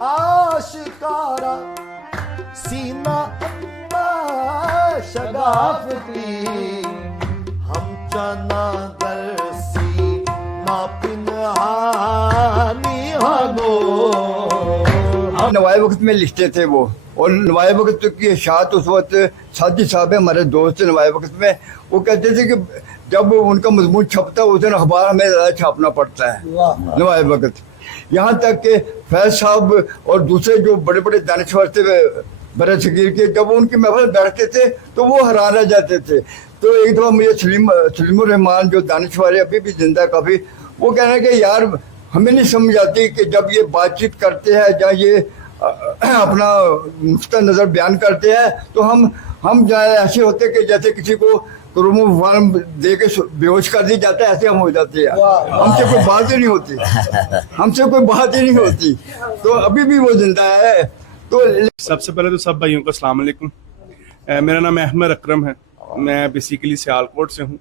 आशिकारा सीना अम्मा शगाफती हम चना दरसी मापिन हानी हागो। नवाए वक्त में लिखते थे वो, और नवाए वक्त की शायद उस वक्त सादी साहब है हमारे दोस्त नवाए वक्त में, वो कहते थे कि जब उनका मजमून छपता है उस दिन अखबार हमें ज़्यादा छापना पड़ता है नवाए वक्त। यहाँ तक कि फैज साहब और दूसरे जो बड़े बड़े दानिशवर थे बड़े सगीर के, जब उनकी महफिल बैठते थे तो वो हैरान रह जाते थे। तो एक दफ़ा मुझे सलीमुर रहमान जो दानिशवर है अभी भी जिंदा काफ़ी, वो कह रहे हैं कि यार हमें नहीं समझ आती कि जब ये बातचीत करते हैं या ये अपना नुक्ता नज़र बयान करते हैं तो हम ऐसे होते कि जैसे किसी को क्रोमोफार्म दे के बेहोश कर दी जाता है, ऐसे हम हो जाते हैं। हमसे कोई बात ही नहीं होती, हमसे कोई बात ही नहीं होती। तो अभी भी वो जिंदा है। तो सबसे पहले तो सब भाइयों को अस्सलाम वालेकुम। मेरा नाम अहमद अकरम है, मैं बेसिकली सियालकोट से हूँ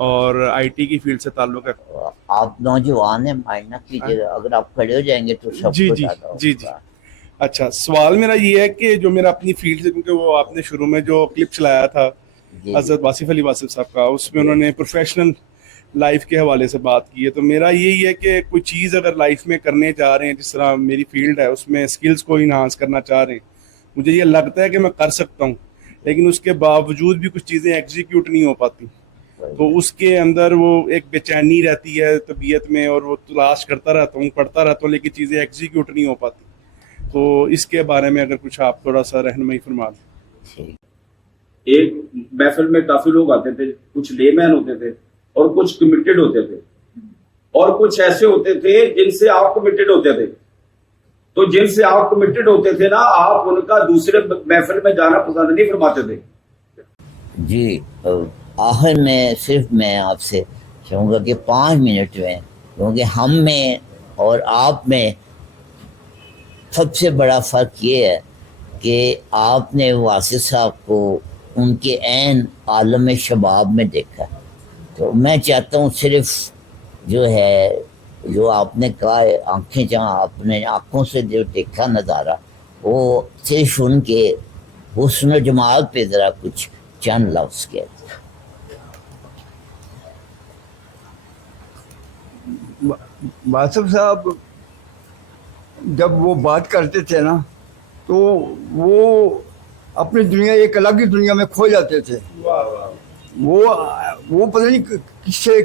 और आईटी की फील्ड से ताल्लुक़ है। आप नौजवान हैं, माइंड ना कीजिएगा, अगर आप खड़े हो जाएंगे तो सब जी जी जी जी। अच्छा, सवाल मेरा ये है कि जो मेरा अपनी फील्ड से, क्योंकि वो आपने शुरू में जो क्लिप चलाया था हज़रत वासिफ अली वासिफ साहब का, उसमें उन्होंने प्रोफेशनल लाइफ के हवाले से बात की है। तो मेरा यही है कि कोई चीज़ अगर लाइफ में करने जा रहे हैं, जिस तरह मेरी फील्ड है उसमें स्किल्स को इन्हांस करना चाह रहे हैं, मुझे ये लगता है कि मैं कर सकता हूँ, लेकिन उसके बावजूद भी कुछ चीज़ें एग्जीक्यूट नहीं हो पाती। तो उसके अंदर वो एक बेचैनी रहती है तबीयत में, और वो तलाश करता रहता हूँ, पढ़ता रहता हूँ, लेकिन चीज़ें एग्जीक्यूट नहीं हो पाती। तो इसके बारे में अगर कुछ आप थोड़ा सा रहनुमाई फरमा दें। एक महफिल में काफी लोग आते थे, कुछ लेमैन होते थे और कुछ कमिटेड होते थे, और कुछ ऐसे होते थे जिनसे आप कमिटेड होते थे। तो जिनसे आप कमिटेड होते थे ना, आप उनका दूसरे महफिल में जाना पसंद नहीं फरमाते थे। जी, आखिर में सिर्फ मैं आपसे कहूँगा कि 5 मिनट में, क्योंकि हम में और आप में सबसे बड़ा फ़र्क ये है कि आपने वासिफ साहब को उनके ऐन आलम शबाब में देखा। तो मैं चाहता हूँ सिर्फ जो है, जो आपने कहा है, आँखें जहाँ अपने आँखों से जो देखा नज़ारा, वो सिर्फ उनके हुस्न जमाल पे ज़रा कुछ चंद लफ्ज़ के। वासिफ साहब जब वो बात करते थे ना, तो वो अपनी दुनिया, एक अलग ही दुनिया में खो जाते थे। वो पता नहीं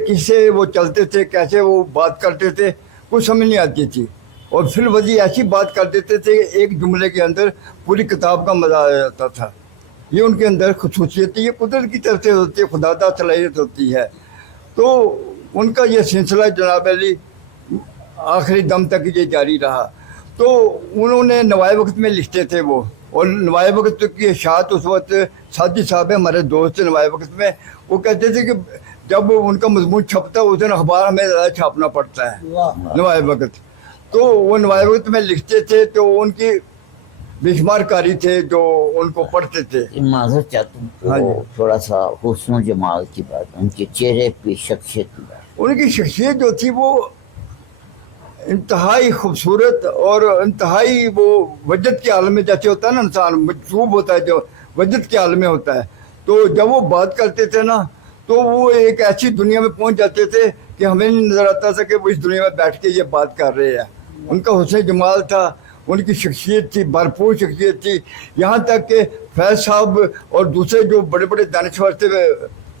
किससे वो चलते थे, कैसे वो बात करते थे, कुछ समझ नहीं आती थी। और फिर वही ऐसी बात कर देते थे कि एक जुमले के अंदर पूरी किताब का मज़ा आ जाता था। ये उनके अंदर खुसूसियत, ये कुदरत की तरफ से होती है, खुदादा सलाहियत होती है। तो उनका ये सिलसिला जनाब अली आखिरी दम तक ये जारी रहा। तो उन्होंने नवाए वक्त में लिखते थे वो, और नवाए वक्त की शायद उस वक्त सादी साहब है हमारे दोस्त नवाए वक्त में, वो कहते थे कि जब उनका मजमून छपता है उस दिन अखबार हमें ज़्यादा छापना पड़ता है नवाए वक्त। तो वो नवाए वक्त में लिखते थे, तो उनकी बेशुमार कारी थे जो उनको पढ़ते थे। माजर चाहता हूँ थोड़ा सा हुस्न जमाल की बात, उनके चेहरे पे शख्सियत की बात। उनकी शख्सियत जो थी वो इंतहाई खूबसूरत और इंतहाई वो वजद के आलम में, जैसे होता है ना इंसान मजसूब होता है, जो वजद के आलम में होता है। तो जब वो बात करते थे ना, तो वो एक ऐसी दुनिया में पहुंच जाते थे कि हमें नहीं नजर आता था कि वो इस दुनिया में बैठ के ये बात कर रहे हैं। उनका हुस्न जमाल था, उनकी शख्सियत थी, भरपूर शख्सियत थी। यहाँ तक कि फैज साहब और दूसरे जो बड़े बड़े दानिशवर थे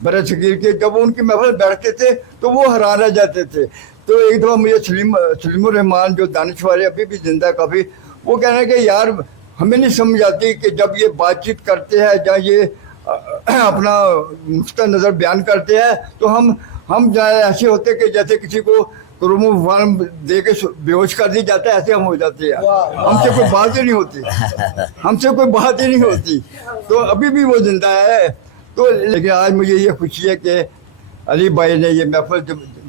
बड़े सगीर के, जब उनकी महफिल बैठते थे तो वो हैरान रह जाते थे। तो एक दफ़ा मुझे सलीमुर रहमान जो दानिशवर है अभी भी जिंदा काफ़ी, वो कह रहे हैं कि यार हमें नहीं समझ आती कि जब ये बातचीत करते हैं या ये अपना नुक्ता नज़र बयान करते हैं, तो हम ऐसे होते कि जैसे किसी को क्रोमोफार्म दे के बेहोश कर दी जाता है, ऐसे हम हो जाते हैं। हमसे कोई बात ही नहीं होती, हमसे कोई बात ही नहीं होती। तो अभी भी वो जिंदा है। तो लेकिन आज मुझे ये खुशी है कि अली भाई ने ये महफिल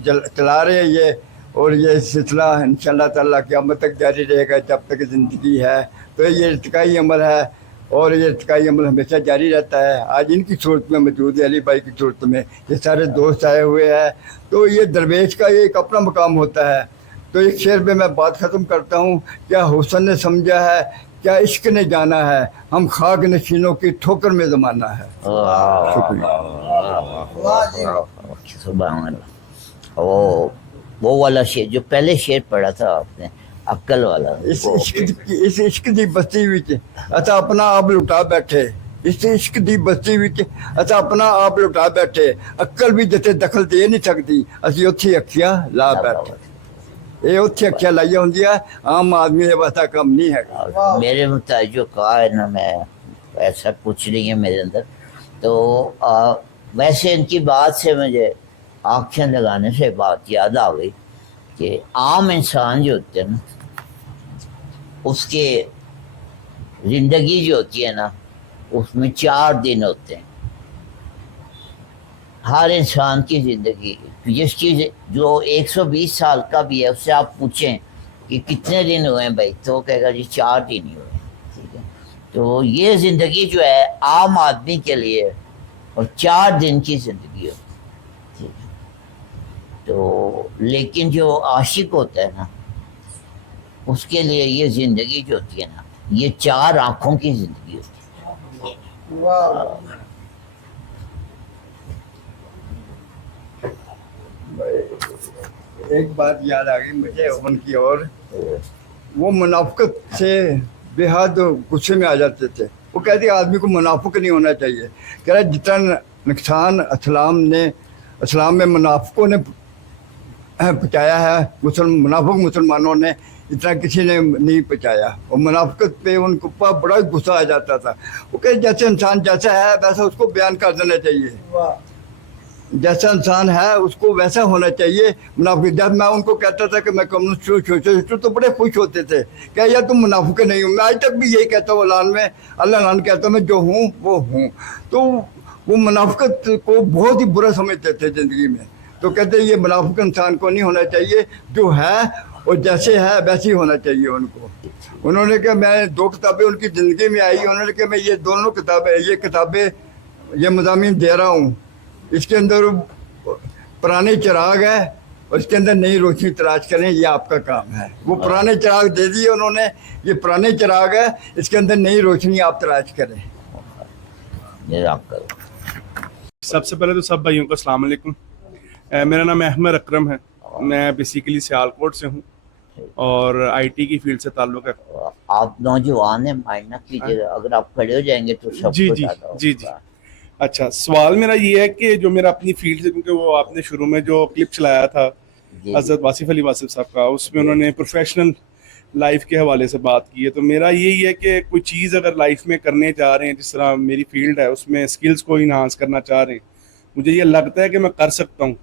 चला रहे हैं ये, और ये सिलसिला इंशाअल्लाह ताला क़यामत तक जारी रहेगा जब तक ज़िंदगी है। तो ये इर्तिकाई अमल है, और ये इर्तिकाई अमल हमेशा जारी रहता है। आज इनकी सूरत में मौजूद है, अली भाई की सूरत में ये सारे दोस्त आए हुए हैं। तो ये दरवेश का एक अपना मकाम होता है। तो एक शेर पे मैं बात ख़त्म करता हूँ, क्या हुस्न ने समझा है, क्या इश्क ने जाना है, हम खाक नशीनों की ठोकर में ज़माना है। सुभान अल्लाह। वो वाला शेर जो पहले शेर पढ़ा था आपने, अक्ल वाला, इस इश्क दी बस्ती विच असा अपना आप लुटा बैठे, इस इश्क दी बस्ती विच असा अपना आप लुटा बैठे, अक्ल भी जिथे दखल दे नहीं सकती, असी उत्थे अखियां ला बैठे। ये उत्थे अखियां लाइया होंदियां, आम आदमी दे वास्ते कम नहीं है। मेरे मुताबिक जो कहा है ना, मैं ऐसा कुछ नहीं है मेरे अंदर। तो वैसे इनकी बात से मुझे आँखें लगाने से बात याद आ गई कि आम इंसान जो होते हैं ना, उसके ज़िंदगी जो होती है ना, उसमें 4 दिन होते हैं। हर इंसान की ज़िंदगी, जिसकी जो 120 साल का भी है, उससे आप पूछें कि कितने दिन हुए हैं भाई, तो कहेगा जी 4 दिन ही हुए। ठीक है, तो ये ज़िंदगी जो है आम आदमी के लिए, और 4 दिन की ज़िंदगी होती है। ठीक है, तो लेकिन जो आशिक होता है ना, उसके लिए ये ज़िंदगी जो होती है ना, ये 4 आँखों की ज़िंदगी होती है। एक बात याद आ गई मुझे उनकी, और वो मुनाफिकत से बेहद गुस्से में आ जाते थे। वो कहते आदमी को मुनाफिक नहीं होना चाहिए। कह रहा जितना नुकसान इस्लाम में मुनाफिकों ने पहुँचाया है, मुनाफिक मुसलमानों ने, इतना किसी ने नहीं पहुँचाया। और मुनाफिकत पे उनको बड़ा गुस्सा आ जाता था। वो कहते जैसे इंसान जैसा है वैसा उसको बयान कर देना चाहिए, जैसा इंसान है उसको वैसा होना चाहिए। मुनाफिक, जब मैं उनको कहता था कि मैं कम्युनिस्ट तो बड़े खुश होते थे, क्या यार तुम मुनाफिक नहीं हो। मैं आज तक भी यही कहता हूँ, अल्लाह कहता हूँ मैं जो हूँ वो हूँ। तो वो मुनाफिकत को बहुत ही बुरा समझते थे ज़िंदगी में। तो कहते ये मुनाफिक इंसान को नहीं होना चाहिए, जो है और जैसे है वैसे ही होना चाहिए उनको। उन्होंने कहा, मैं 2 किताबें उनकी ज़िंदगी में आई, उन्होंने कहा मैं ये दोनों किताबें, ये मज़ामीन दे रहा हूँ, इसके अंदर पुराने चिराग है और इसके अंदर नई रोशनी तलाश करें, ये आपका काम है। वो पुराने चिराग दे दिए उन्होंने, ये पुराने चिराग है, इसके अंदर नई रोशनी आप तलाश करें। सबसे पहले तो सब भाइयों को अस्सलाम वालेकुम। मेरा नाम अहमद अकरम है, मैं बेसिकली सियालकोट से हूँ और आईटी की फील्ड से ताल्लुक़ है। आप नौजवान हैं, माइंड ना कीजिएगा, अगर आप खड़े हो जाएंगे तो सब जी जी जी जी। अच्छा, सवाल मेरा ये है कि जो मेरा अपनी फील्ड से, क्योंकि वो आपने शुरू में जो क्लिप चलाया था हज़रत वासिफ अली वासिफ साहब का, उसमें उन्होंने प्रोफेशनल लाइफ के हवाले से बात की है। तो मेरा यही है कि कोई चीज़ अगर लाइफ में करने जा रहे हैं, जिस तरह मेरी फील्ड है उसमें स्किल्स को इन्हांस करना चाह रहे हैं, मुझे ये लगता है कि मैं कर सकता हूँ,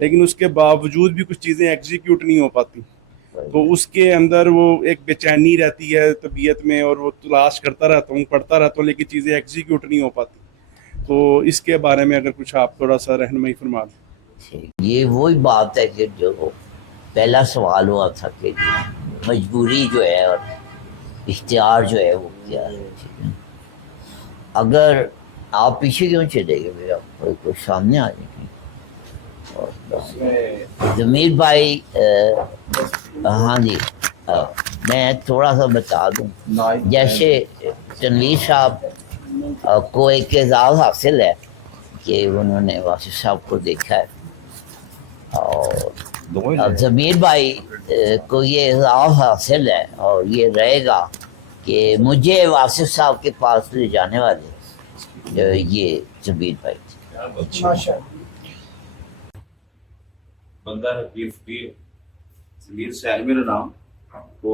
लेकिन उसके बावजूद भी कुछ चीज़ें एग्जीक्यूट नहीं हो पाती। तो उसके अंदर वो एक बेचैनी रहती है तबीयत में, और वो तलाश करता रहता हूँ, पढ़ता रहता हूँ, लेकिन चीज़ें एग्जीक्यूट नहीं हो पाती। तो इसके बारे में अगर कुछ आप थोड़ा सा रहनुमाई फरमा दें। ये वही बात है कि जो पहला सवाल हुआ था कि मजबूरी जो है और इख्तियार जो है वो क्या है। अगर आप पीछे क्यों चले गए भैया, कोई सामने आ जाएंगे। जमीर भाई, हाँ जी, मैं थोड़ा सा बता दूं, जैसे तनवीर साहब को एक एजाज़ हासिल है कि उन्होंने वासिफ साहब को देखा है, और जमीर भाई को ये एजाज़ हासिल है और ये रहेगा कि मुझे वासिफ साहब के पास ले जाने वाले ये जमीर भाई। बंदा है जमीर सैन मेरा नाम। तो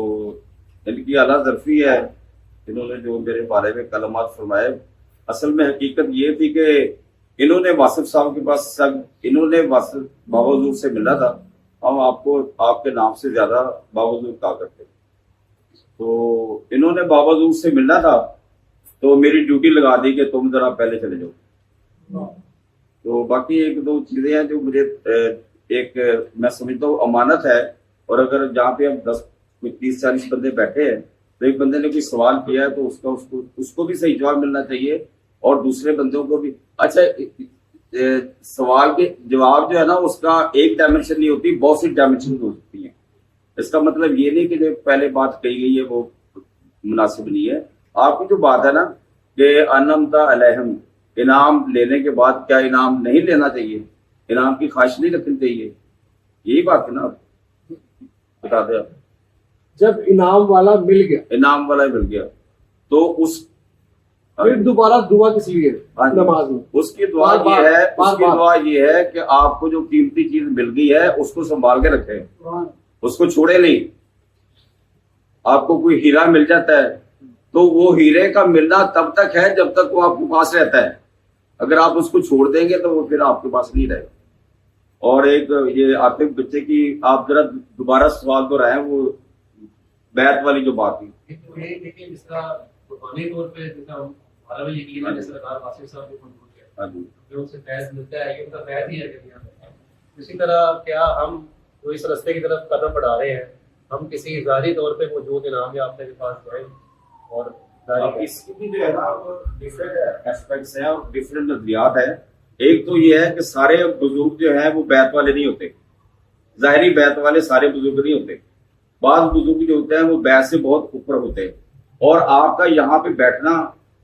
इनकी आला ज़र्फ़ी है, इन्होंने जो मेरे बारे में कलमात फरमाए, असल में हकीकत ये थी कि इन्होंने वासिफ साहब के पास इन्होंने वासिफ बाबा हुज़ूर से मिला था। हम आपको आपके नाम से ज़्यादा बाबा हुज़ूर कहा करते। तो इन्होंने बाबा हुज़ूर से मिलना था, तो मेरी ड्यूटी लगा दी कि तुम ज़रा पहले चले जाओ। तो बाकी 1-2 चीज़ें हैं जो मुझे एक मैं समझता हूँ अमानत है। और अगर जहाँ पे हम 10-30-40 बंदे बैठे हैं, तो एक बंदे ने कोई सवाल किया है तो उसको भी सही जवाब मिलना चाहिए, और दूसरे बंदों को भी। अच्छा, सवाल के जवाब जो है ना, उसका एक डायमेंशन नहीं होती, बहुत सी डायमेंशन हो सकती हैं। اس کا مطلب یہ نہیں کہ جو پہلے بات کہی گئی ہے وہ مناسب نہیں ہے. آپ کی جو بات ہے نا کہ انعمتا علیہم، انعام لینے کے بعد کیا انعام نہیں لینا چاہیے، انعام کی خواہش نہیں رکھنی چاہیے، یہی بات ہے نا. آپ بتا دیں. آپ جب انعام والا مل گیا انعام والا مل گیا تو اس پھر دوبارہ دعا کس لیے نماز میں؟ اس کی دعا یہ ہے، اس کی دعا یہ ہے کہ آپ کو جو قیمتی چیز مل گئی ہے اس کو سنبھال کے رکھیں، اس کو چھوڑے نہیں. آپ کو کوئی ہیرا مل جاتا ہے تو وہ ہیرے کا ملنا تب تک ہے جب تک وہ آپ کے پاس رہتا ہے. اگر آپ اس کو چھوڑ دیں گے تو وہ پھر آپ کے پاس نہیں رہے گا. اور ایک یہ عاطف بچے کی آپ ذرا دوبارہ سوال دہرائیں، وہ بیعت والی جو بات تھی. لیکن اس کا قرآنی طور پہ جیسا ہمارا بھی یقین ہے، جیسے سرکار واصف صاحب کو منظور کیا جو ان سے فیض ملتا ہے، یہ ان کا فیض ہی ہے دنیا میں. اسی طرح کیا ہم جو اس رستے کی طرف قدم بڑھا رہے ہیں، ہم کسی ظاہری طور پہ موجود انعام یافتہ کے پاس جائیں اور اس کی بھی جو ہے نا ڈفرینٹ ایسپیکٹس ہیں اور ڈفرینٹ نظریات ہیں. ایک تو یہ ہے کہ سارے بزرگ جو ہیں وہ بیعت والے نہیں ہوتے، ظاہری بیعت والے سارے بزرگ نہیں ہوتے. بعض بزرگ جو ہوتے ہیں وہ بیعت سے بہت اوپر ہوتے ہیں. اور آپ کا یہاں پہ بیٹھنا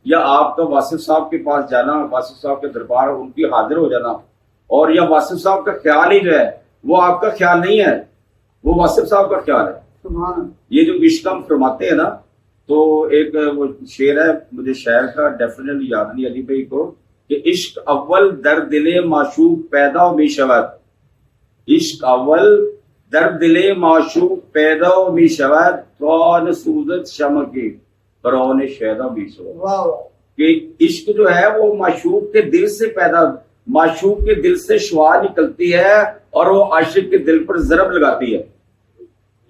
یا آپ کا واصف صاحب کے پاس جانا، واصف صاحب کے دربار ان کی حاضر ہو جانا، اور یا واصف صاحب کا خیال ہی جو ہے وہ آپ کا خیال نہیں ہے، وہ واصف صاحب کا خیال ہے. یہ جو عشق ہم فرماتے ہیں نا، تو ایک وہ شعر ہے مجھے شاعر کا ڈیفینیٹلی یاد نہیں علی بھائی کو، کہ عشق اول در دل معشوق پیدا می شود، عشق اول در دل معشوق پیدا می شود، تو سوزد شمع کی پرون شیدا بھی شود. کہ عشق جو ہے وہ معشوق کے دل سے پیدا، معشوق کے دل سے شعاع نکلتی ہے اور وہ عاشق کے دل پر ضرب لگاتی ہے.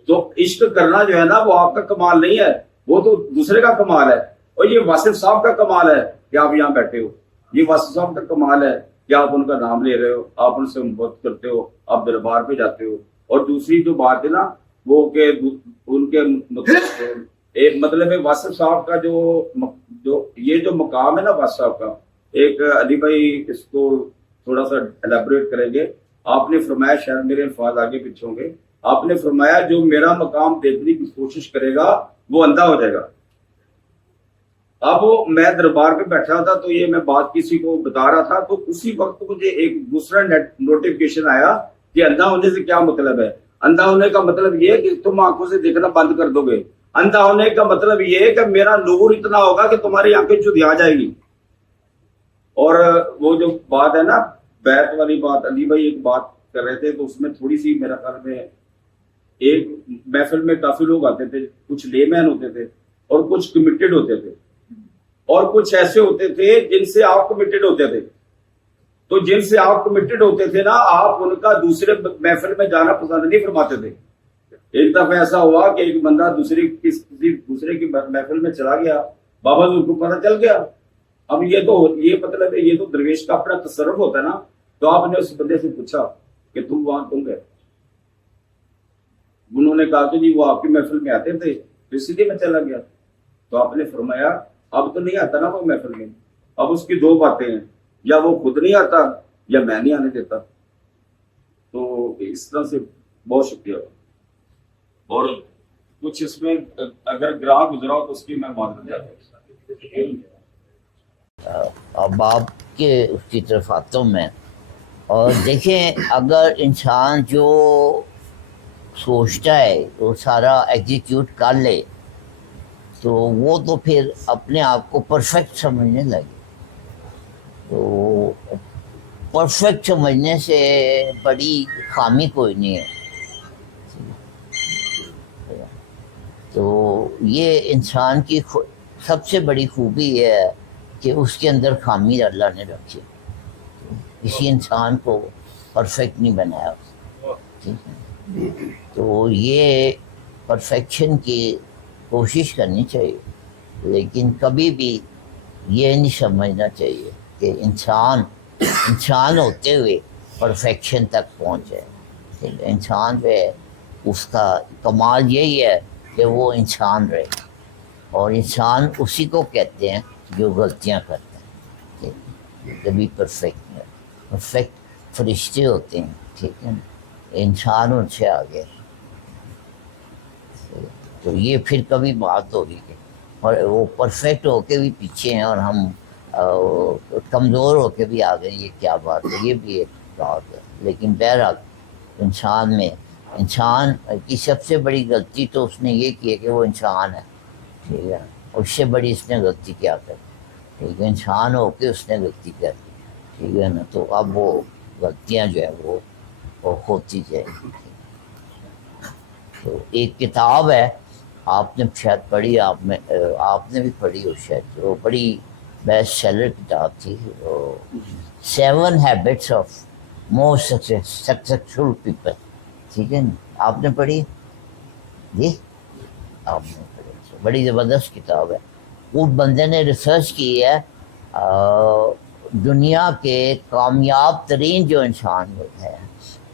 تو عشق کرنا جو ہے نا وہ آپ کا کمال نہیں ہے، وہ تو دوسرے کا کمال ہے. اور یہ واصف صاحب کا کمال ہے کہ آپ یہاں بیٹھے ہو، یہ واصف صاحب کا کمال ہے کہ آپ ان کا نام لے رہے ہو، آپ ان سے محبت کرتے ہو، آپ دربار پہ جاتے ہو. اور دوسری جو بات ہے نا وہ کہ ان کے ایک مطلب ہے واصف صاحب کا جو یہ جو مقام ہے نا واصف صاحب کا، ایک علی بھائی اس کو تھوڑا سا ایلیبوریٹ کریں گے. آپ نے فرمایا، شاید میرے الفاظ آگے پیچھے ہوں گے، آپ نے فرمایا جو میرا مقام دیکھنے کی کوشش کرے گا وہ اندھا ہو جائے گا. اب میں دربار پہ بیٹھا تھا تو یہ میں بات کسی کو بتا رہا تھا، تو اسی وقت مجھے ایک دوسرا نوٹیفکیشن آیا کہ اندھا ہونے سے کیا مطلب ہے. اندھا ہونے کا مطلب یہ ہے کہ تم آنکھوں سے دیکھنا بند کر دو گے. اندھا ہونے کا مطلب یہ ہے کہ میرا نور اتنا ہوگا کہ تمہاری آنکھیں چدھیا جائے گی. اور وہ جو بات ہے نا بیعت والی بات، علی بھائی ایک بات کر رہے تھے تو اس میں تھوڑی سی میرا خیال میں، ایک محفل میں کافی لوگ آتے تھے، کچھ لے مین ہوتے تھے اور کچھ کمیٹڈ ہوتے تھے، اور کچھ ایسے ہوتے تھے جن سے آپ کمیٹڈ ہوتے تھے. تو جن سے آپ کمیٹڈ ہوتے تھے نا، آپ ان کا دوسرے محفل میں جانا پسند نہیں فرماتے تھے. ایک دفعہ ایسا ہوا کہ ایک بندہ کسی دوسرے کی محفل میں چلا گیا، بابا جی کو پتہ چل گیا. اب یہ مطلب ہے، یہ تو درویش کا اپنا تصرف ہوتا ہے نا. تو آپ نے اس بندے سے پوچھا کہ تم وہاں کیوں گئے؟ انہوں نے کہا کہ جی وہ آپ کی محفل میں آتے تھے تو اسی لیے میں چلا گیا. تو آپ نے فرمایا اب تو نہیں آتا نا وہ محفل میں. اب اس کی دو باتیں ہیں، یا وہ خود نہیں آتا یا میں نہیں آنے دیتا. تو اس طرح سے بہت شکریہ. اور کچھ اس میں اگر گراہ گزرا ہو تو اس کی میں معذرت چاہتا ہوں. اب آپ کے اس کی طرف آتا ہوں میں. اور دیکھیں، اگر انسان جو سوچتا ہے وہ سارا ایگزیکیوٹ کر لے تو وہ تو پھر اپنے آپ کو پرفیکٹ سمجھنے لگے. تو پرفیکٹ سمجھنے سے بڑی خامی کوئی نہیں ہے. تو یہ انسان کی سب سے بڑی خوبی یہ ہے کہ اس کے اندر خامی اللہ نے رکھی. کسی انسان کو پرفیکٹ نہیں بنایا. تو یہ پرفیکشن کی کوشش کرنی چاہیے، لیکن کبھی بھی یہ نہیں سمجھنا چاہیے کہ انسان ہوتے ہوئے پرفیکشن تک پہنچے. انسان پہ اس کا کمال یہی ہے کہ وہ انسان رہے، اور انسان اسی کو کہتے ہیں جو غلطیاں کرتے ہیں. کبھی پرفیکٹ نہیں، پرفیکٹ فرشتے ہوتے ہیں، ٹھیک ہے نا، انسان ان سے آگے. تو یہ پھر کبھی بات ہوگی کہ اور وہ پرفیکٹ ہو کے بھی پیچھے ہیں اور ہم کمزور ہو کے بھی آ گئے، یہ کیا بات ہے، یہ بھی ایک بات ہے. لیکن بہرحال انسان کی سب سے بڑی غلطی تو اس نے یہ کی ہے کہ وہ انسان ہے، ٹھیک ہے. اس سے بڑی اس نے غلطی کیا کر، ٹھیک ہے، انسان ہو کے اس نے غلطی کر دی، ٹھیک ہے نا. تو اب وہ غلطیاں جو ہے وہ ہوتی جائیں گی. تو ایک کتاب ہے، آپ نے شاید پڑھی، آپ نے بھی پڑھی ہو شاید، وہ بڑی بیسٹ سیلر کتاب تھی، 7 habits of most successful people, ٹھیک ہے نا. آپ نے پڑھی جی؟ آپ نے پڑھی، بڑی زبردست کتاب ہے. اس بندے نے ریسرچ کی ہے دنیا کے کامیاب ترین جو انسان ہیں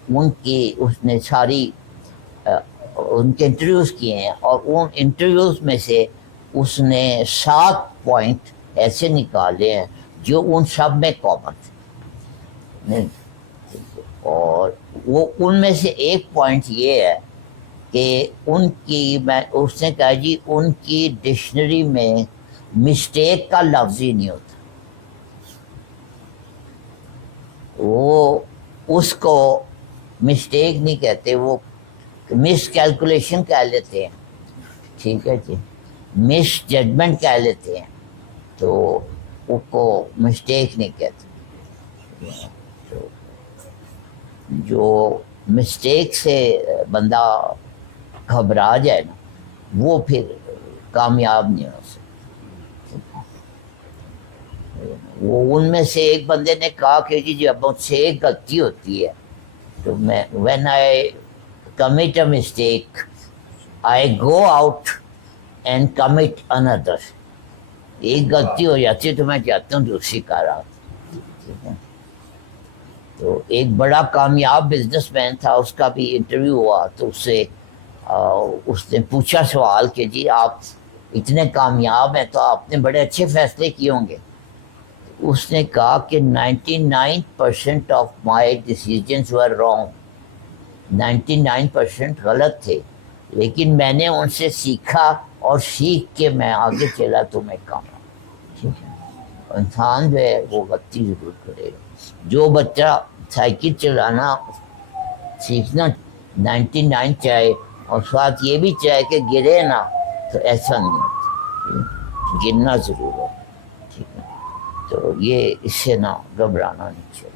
ان کی، اس نے ساری ان کے انٹرویوز کیے ہیں، اور ان انٹرویوز میں سے اس نے 7 پوائنٹ ایسے نکالے ہیں جو ان سب میں کامن تھے. اور وہ ان میں سے ایک پوائنٹ یہ ہے کہ ان کی، اس نے کہا جی ان کی ڈکشنری میں مسٹیک کا لفظ ہی نہیں ہوتا. وہ اس کو مسٹیک نہیں کہتے، وہ مس کیلکولیشن کہہ لیتے ہیں، ٹھیک ہے جی، مس ججمنٹ کہہ لیتے ہیں، تو اس کو مسٹیک نہیں کہتے. تو جو مسٹیک سے بندہ گھبرا جائے نا وہ پھر کامیاب نہیں ہو سکتا. وہ ان میں سے ایک بندے نے کہا کہ جی جب مجھ سے ایک غلطی ہوتی ہے تو میں when I commit a mistake I go out and commit another. ایک غلطی ہو جاتی ہے تو میں جاتا ہوں دوسری کار آتا. تو ایک بڑا کامیاب بزنس مین تھا، اس کا بھی انٹرویو ہوا تو اس نے پوچھا سوال کہ جی آپ اتنے کامیاب ہیں تو آپ نے بڑے اچھے فیصلے کیے ہوں گے. اس نے کہا کہ 99% of my decisions were wrong, 99% غلط تھے، لیکن میں نے ان سے سیکھا اور سیکھ کے میں آگے چلا تو میں کامیاب. ٹھیک ہے، انسان جو ہے وہ غلطی ضرور کرے گا. جو بچہ سائیکل چلانا سیکھنا 99 چاہے اور ساتھ یہ بھی چاہے کہ گرے نا، تو ایسا نہیں ہوتا، گرنا ضرور ہے. ٹھیک ہے، تو یہ اس سے نہ گھبرانا نہیں چاہیے.